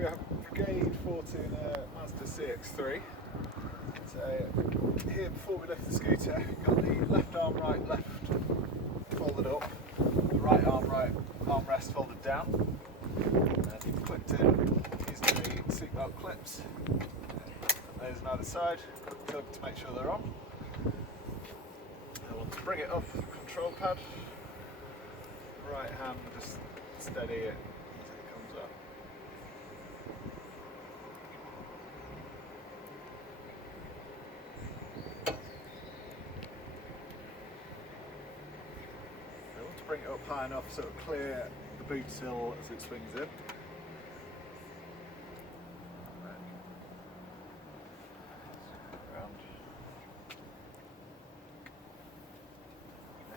we have Brig Ayd 40kg Mazda CX3. So here, before we lift the scooter, you've got the left arm right left folded up, the right armrest folded down, and you've clipped in using the seatbelt clips. Those on either side, clip to make sure they're on. I want to bring it off the control pad. Right hand, just steady it as it comes up. I want to bring it up high enough so it'll clear the boot sill as it swings in.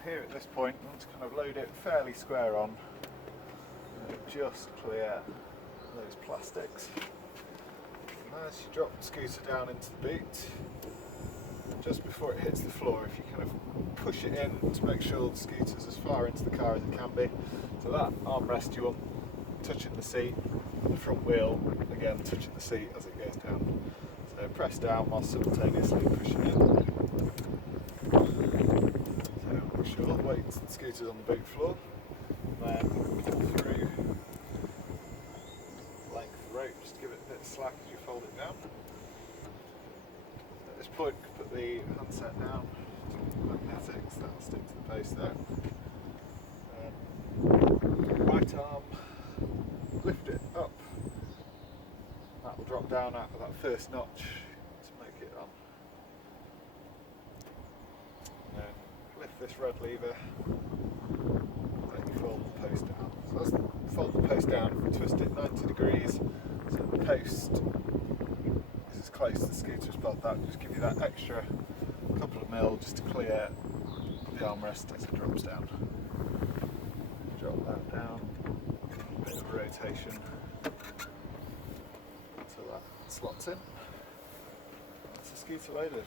Here at this point, I want to kind of load it fairly square on, and just clear those plastics. And as you drop the scooter down into the boot, just before it hits the floor, if you kind of push it in to make sure the scooter's as far into the car as it can be. So that armrest you want touching the seat, the front wheel again touching the seat as it goes down. So press down while simultaneously pushing in. Sure, weight the scooter's on the boot floor, and then pull through the length of the rope, just to give it a bit of slack as you fold it down. At this point, you can put the handset down, magnetics, that'll stick to the post there. Right arm, lift it up, that will drop down at that first notch to make it on. Lift this red lever, then you fold the post down. So let's fold the post down, twist it 90 degrees, so the post is as close to the scooter as possible. That will just give you that extra couple of mil just to clear the armrest as it drops down. Drop that down, a bit of a rotation until that slots in. That's the scooter loaded.